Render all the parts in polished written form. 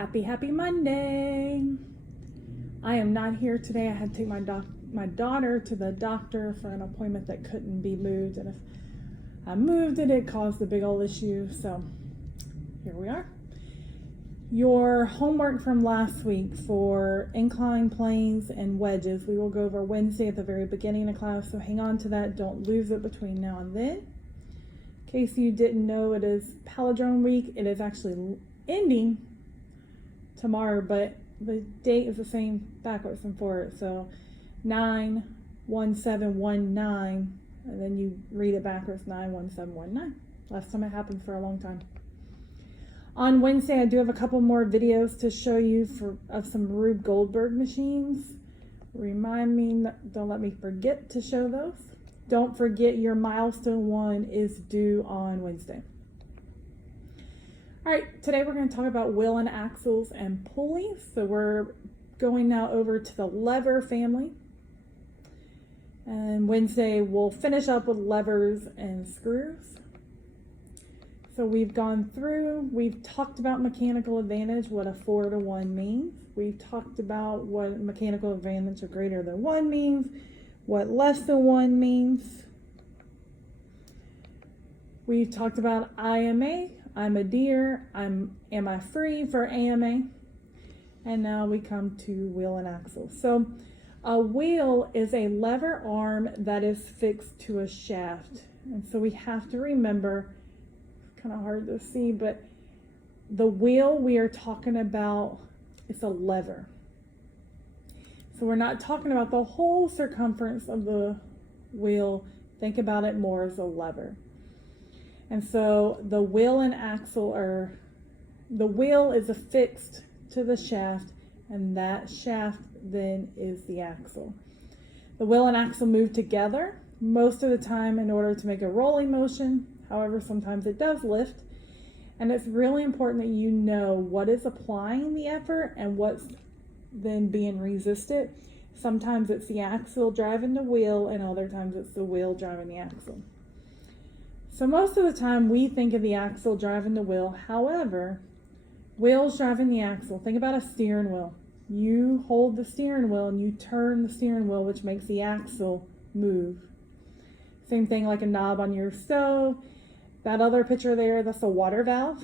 Happy Monday. I am not here today. I had to take my daughter to the doctor for an appointment that couldn't be moved, and if I moved it, it caused a big old issue. So here we are. Your homework from last week for inclined planes and wedges, we will go over Wednesday at the very beginning of class, so hang on to that. Don't lose it between now and then. In case you didn't know, it is palindrome week. It is actually ending tomorrow, but the date is the same backwards and forward. So 9-1-7-1-9, and then you read it backwards, 9-1-7-1-9. Last time it happened for a long time. On Wednesday, I do have a couple more videos to show you of some Rube Goldberg machines. Remind me, don't let me forget to show those. Don't forget your milestone 1 is due on Wednesday. All right, today we're going to talk about wheel and axles and pulleys. So we're going now over to the lever family. And Wednesday we'll finish up with levers and screws. So we've gone through, we've talked about mechanical advantage, what a 4-to-1 means. We've talked about what mechanical advantage of greater than 1 means, what less than 1 means. We've talked about IMA, I'm a deer, am I free for AMA. And now we come to wheel and axle. So a wheel is a lever arm that is fixed to a shaft. And so we have to remember, kind of hard to see, but the wheel we are talking about is a lever. So we're not talking about the whole circumference of the wheel. Think about it more as a lever. And so the wheel and axle the wheel is affixed to the shaft, and that shaft then is the axle. The wheel and axle move together most of the time in order to make a rolling motion. However, sometimes it does lift, and it's really important that you know what is applying the effort and what's then being resisted. Sometimes it's the axle driving the wheel, and other times it's the wheel driving the axle. So most of the time we think of the axle driving the wheel. However, wheels driving the axle. Think about a steering wheel. You hold the steering wheel and you turn the steering wheel, which makes the axle move. Same thing like a knob on your stove. That other picture there, that's a water valve.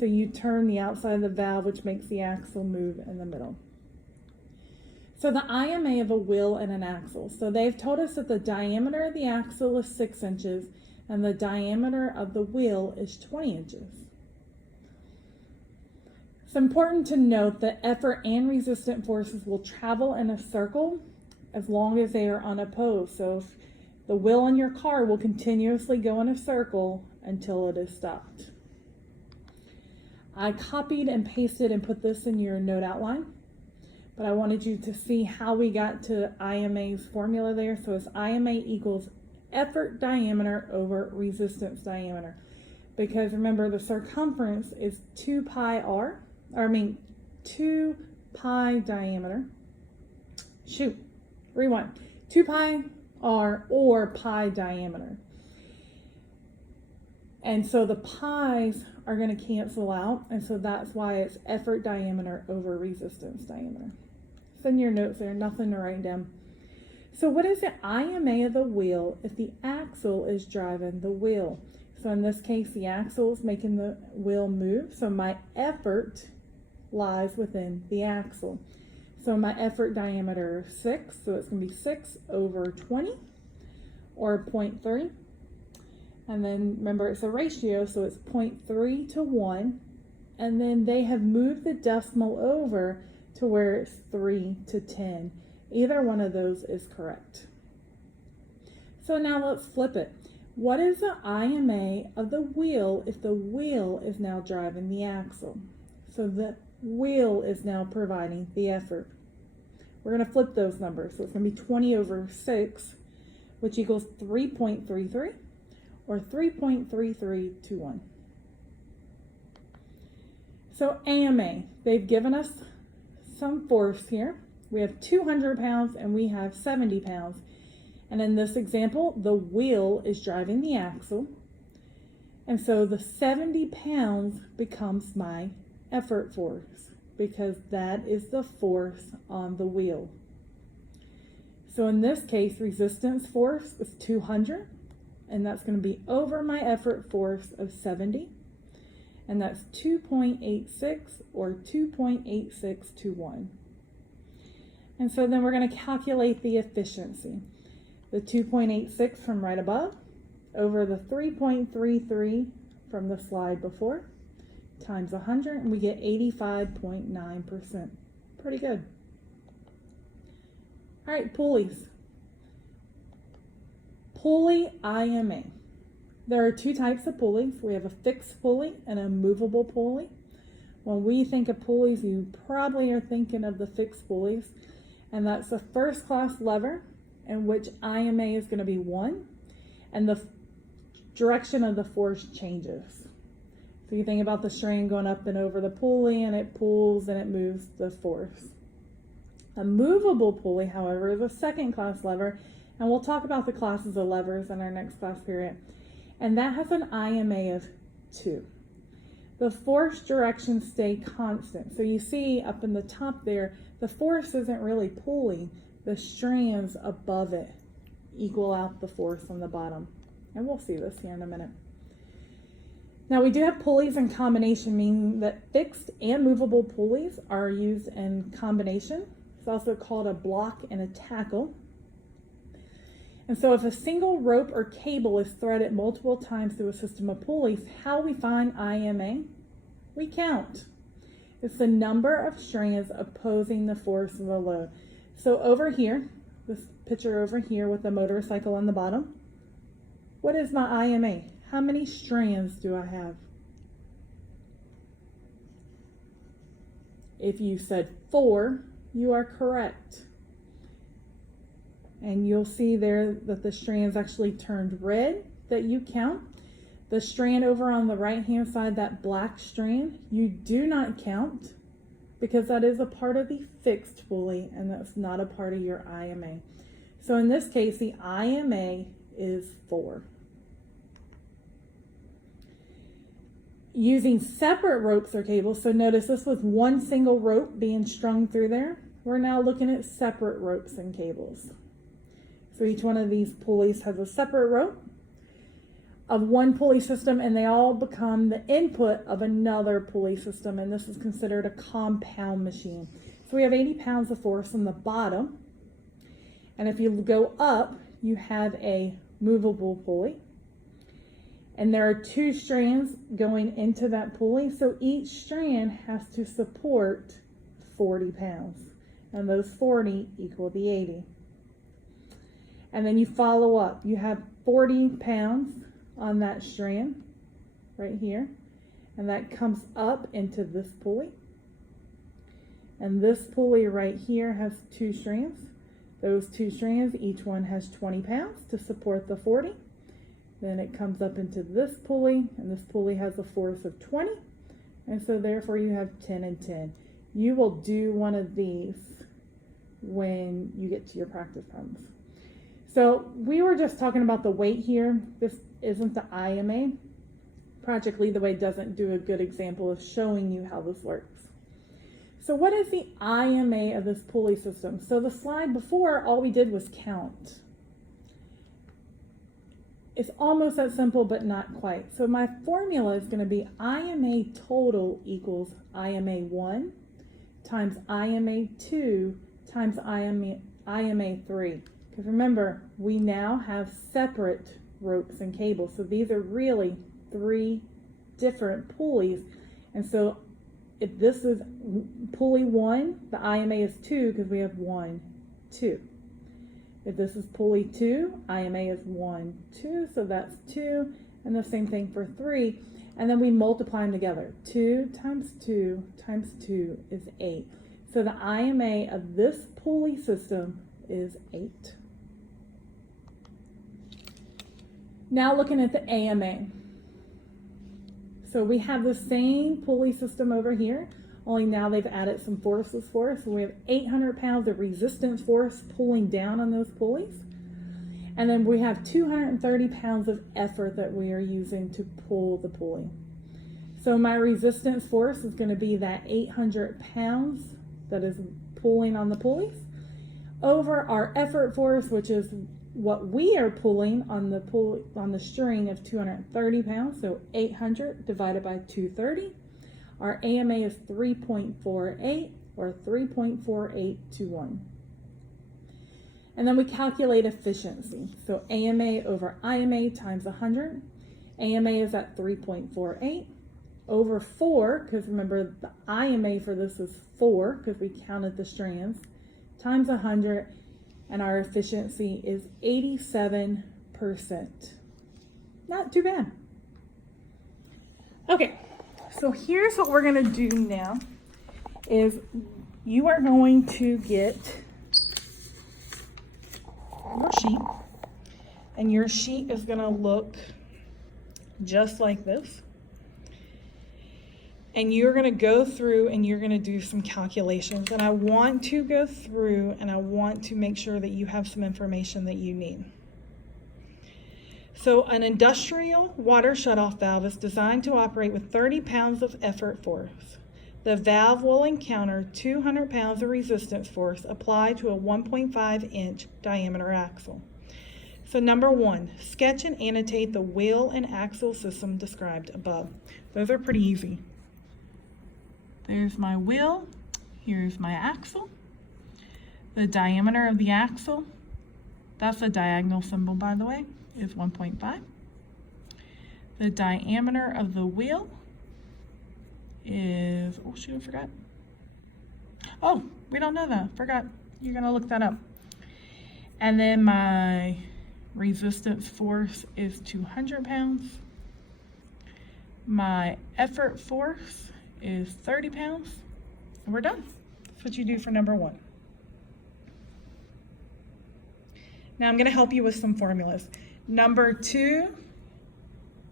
So you turn the outside of the valve, which makes the axle move in the middle. So the IMA of a wheel and an axle. So they've told us that the diameter of the axle is 6 inches and the diameter of the wheel is 20 inches. It's important to note that effort and resistant forces will travel in a circle as long as they are unopposed. So if the wheel in your car will continuously go in a circle until it is stopped. I copied and pasted and put this in your note outline, but I wanted you to see how we got to IMA's formula there. So it's IMA equals effort diameter over resistance diameter. Because remember, the circumference is 2 pi diameter. 2 pi r or pi diameter. And so the pi's are going to cancel out, and so that's why it's effort diameter over resistance diameter. It's in your notes there, nothing to write down. So what is the IMA of the wheel if the axle is driving the wheel? So in this case, the axle is making the wheel move, so my effort lies within the axle. So my effort diameter is 6, so it's going to be 6 over 20, or 0.3. And then remember, it's a ratio, so it's 0.3 to 1. And then they have moved the decimal over to where it's 3 to 10. Either one of those is correct. So now let's flip it. What is the IMA of the wheel if the wheel is now driving the axle? So the wheel is now providing the effort. We're going to flip those numbers. So it's going to be 20 over 6, which equals 3.33, or 3.33 to 1. So AMA, they've given us some force here. We have 200 pounds and we have 70 pounds. And in this example, the wheel is driving the axle. And so the 70 pounds becomes my effort force. because that is the force on the wheel. So in this case, resistance force is 200, and that's going to be over my effort force of 70, and that's 2.86 or 2.86 to 1. And so then we're going to calculate the efficiency. The 2.86 from right above over the 3.33 from the slide before times 100, and we get 85.9%. Pretty good. All right, pulleys. Pulley IMA. There are two types of pulleys. We have a fixed pulley and a movable pulley. When we think of pulleys, you probably are thinking of the fixed pulleys, and that's the first class lever in which IMA is going to be 1, and the direction of the force changes. So you think about the strain going up and over the pulley, and it pulls and it moves the force. A movable pulley, however, is a second class lever, and we'll talk about the classes of levers in our next class period. And that has an IMA of 2. The force directions stay constant. So you see up in the top there, the force isn't really pulling. The strands above it equal out the force on the bottom. And we'll see this here in a minute. Now we do have pulleys in combination, meaning that fixed and movable pulleys are used in combination. It's also called a block and a tackle. And so if a single rope or cable is threaded multiple times through a system of pulleys, how we find IMA? We count. It's the number of strands opposing the force of the load. So over here, this picture over here with the motorcycle on the bottom, what is my IMA? How many strands do I have? If you said 4, you are correct. And you'll see there that the strands actually turned red that you count. The strand over on the right hand side, that black strand, you do not count because that is a part of the fixed pulley and that's not a part of your IMA. So in this case, the IMA is 4. Using separate ropes or cables, so notice this was one single rope being strung through there. We're now looking at separate ropes and cables. So each one of these pulleys has a separate rope of one pulley system, and they all become the input of another pulley system, and this is considered a compound machine. So we have 80 pounds of force on the bottom, and if you go up, you have a movable pulley, and there are 2 strands going into that pulley, so each strand has to support 40 pounds, and those 40 equal the 80. And then you follow up. You have 40 pounds on that strand right here. And that comes up into this pulley. And this pulley right here has 2 strands. Those 2 strands, each one has 20 pounds to support the 40. Then it comes up into this pulley, and this pulley has a force of 20. And so therefore you have 10 and 10. You will do one of these when you get to your practice problems. So we were just talking about the weight here. This isn't the IMA. Project Lead the Way doesn't do a good example of showing you how this works. So what is the IMA of this pulley system? So the slide before, all we did was count. It's almost that simple, but not quite. So my formula is going to be IMA total equals IMA 1 times IMA 2 times IMA 3. Because remember, we now have separate ropes and cables. So these are really 3 different pulleys. And so if this is pulley 1, the IMA is 2 because we have 1, 2. If this is pulley 2, IMA is 1, 2. So that's 2. And the same thing for 3. And then we multiply them together. 2 times 2 times 2 is 8. So the IMA of this pulley system is 8. Now looking at the AMA. So we have the same pulley system over here, only now they've added some forces for us. So we have 800 pounds of resistance force pulling down on those pulleys. And then we have 230 pounds of effort that we are using to pull the pulley. So my resistance force is going to be that 800 pounds that is pulling on the pulleys over our effort force, which is what we are pulling on the string of 230 pounds. So 800 divided by 230. Our AMA is 3.48 or 3.4821. And then we calculate efficiency. So AMA over IMA times 100. AMA is at 3.48 over 4, because remember the IMA for this is 4 because we counted the strands, times 100, and our efficiency is 87%. Not too bad. Okay, so here's what we're going to do now is you are going to get your sheet, and your sheet is going to look just like this. And you're going to go through and you're going to do some calculations. And I want to go through and I want to make sure that you have some information that you need. So an industrial water shutoff valve is designed to operate with 30 pounds of effort force. The valve will encounter 200 pounds of resistance force applied to a 1.5-inch diameter axle. So number 1, sketch and annotate the wheel and axle system described above. Those are pretty easy. There's my wheel, here's my axle. The diameter of the axle, that's a diagonal symbol by the way, is 1.5. The diameter of the wheel is, oh shoot, I forgot. Oh, we don't know that, forgot. You're gonna look that up. And then my resistance force is 200 pounds. My effort force is 30 pounds, and we're done. That's what you do for number 1. Now I'm going to help you with some formulas. Number 2,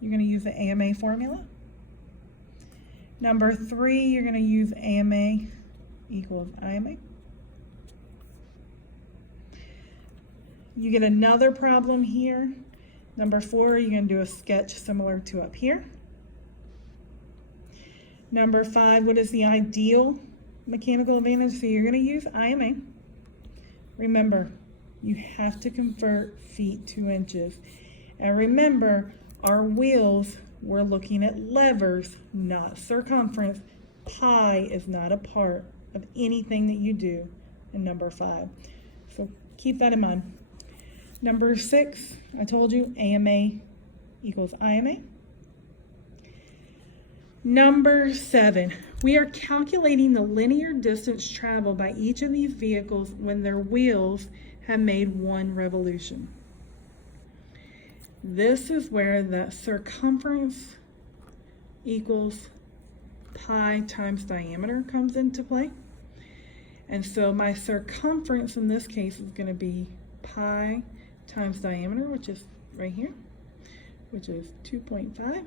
you're going to use the AMA formula. Number 3, you're going to use AMA equals IMA. You get another problem here. Number 4, you're going to do a sketch similar to up here. Number 5, what is the ideal mechanical advantage? So you're going to use IMA. Remember, you have to convert feet to inches. And remember, our wheels, we're looking at levers, not circumference. Pi is not a part of anything that you do in number 5. So keep that in mind. Number 6, I told you AMA equals IMA. Number 7, we are calculating the linear distance traveled by each of these vehicles when their wheels have made 1 revolution. This is where the circumference equals pi times diameter comes into play. And so my circumference in this case is going to be pi times diameter, which is right here, which is 2.5.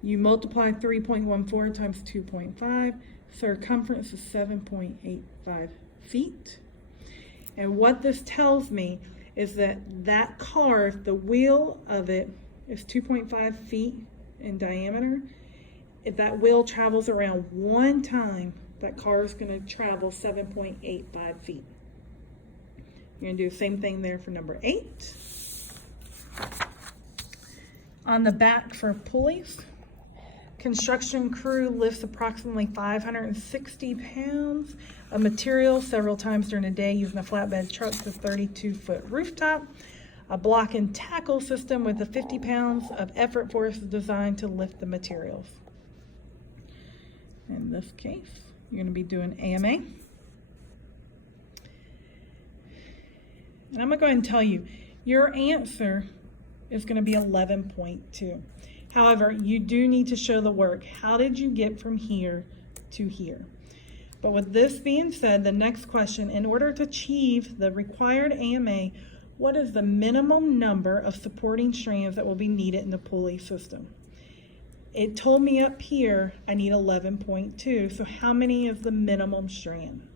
You multiply 3.14 times 2.5. Circumference is 7.85 feet. And what this tells me is that that car, the wheel of it is 2.5 feet in diameter. If that wheel travels around 1 time, that car is going to travel 7.85 feet. You're going to do the same thing there for number 8. On the back for pulleys, construction crew lifts approximately 560 pounds of material several times during the day using a flatbed truck to 32-foot rooftop. A block and tackle system with a 50 pounds of effort force is designed to lift the materials. In this case, you're going to be doing AMA. And I'm going to go ahead and tell you, your answer is going to be 11.2. However, you do need to show the work. How did you get from here to here? But with this being said, the next question, in order to achieve the required AMA, what is the minimum number of supporting strands that will be needed in the pulley system? It told me up here I need 11.2. So how many is the minimum strand?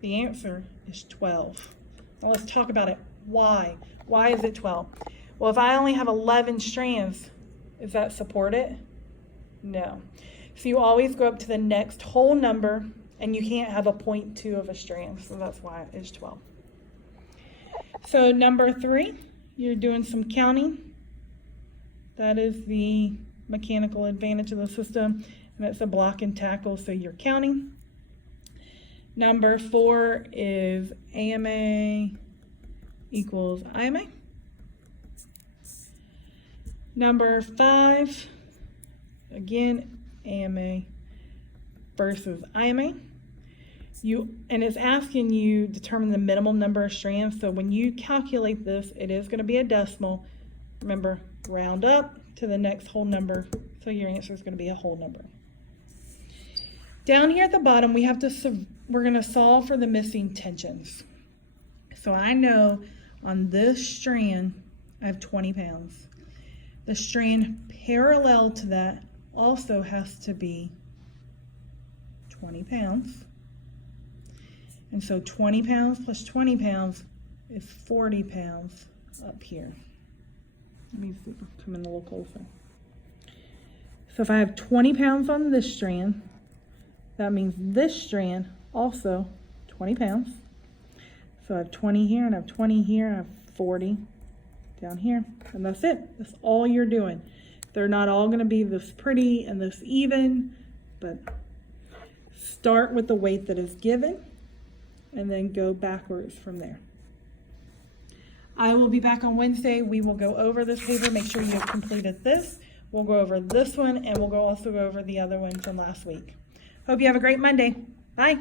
The answer is 12. Now let's talk about it. Why? Why is it 12? Well, if I only have 11 strands, does that support it? No. So you always go up to the next whole number, and you can't have a 0.2 of a strand, so that's why it's 12. So number 3, you're doing some counting. That is the mechanical advantage of the system, and it's a block and tackle, so you're counting. Number 4 is AMA equals IMA. Number 5, again, AMA versus IMA. And it's asking you determine the minimum number of strands. So when you calculate this, it is going to be a decimal. Remember, round up to the next whole number. So your answer is going to be a whole number. Down here at the bottom, we're going to solve for the missing tensions. So I know on this strand, I have 20 pounds. The strand parallel to that also has to be 20 pounds. And so 20 pounds plus 20 pounds is 40 pounds up here. Let me come in a little closer. So if I have 20 pounds on this strand, that means this strand also 20 pounds. So I have 20 here, and I have 20 here, and I have 40 down here. And that's it. That's all you're doing. They're not all going to be this pretty and this even, but start with the weight that is given and then go backwards from there. I will be back on Wednesday. We will go over this paper. Make sure you have completed this. We'll go over this one, and we'll also go over the other one from last week. Hope you have a great Monday. Bye.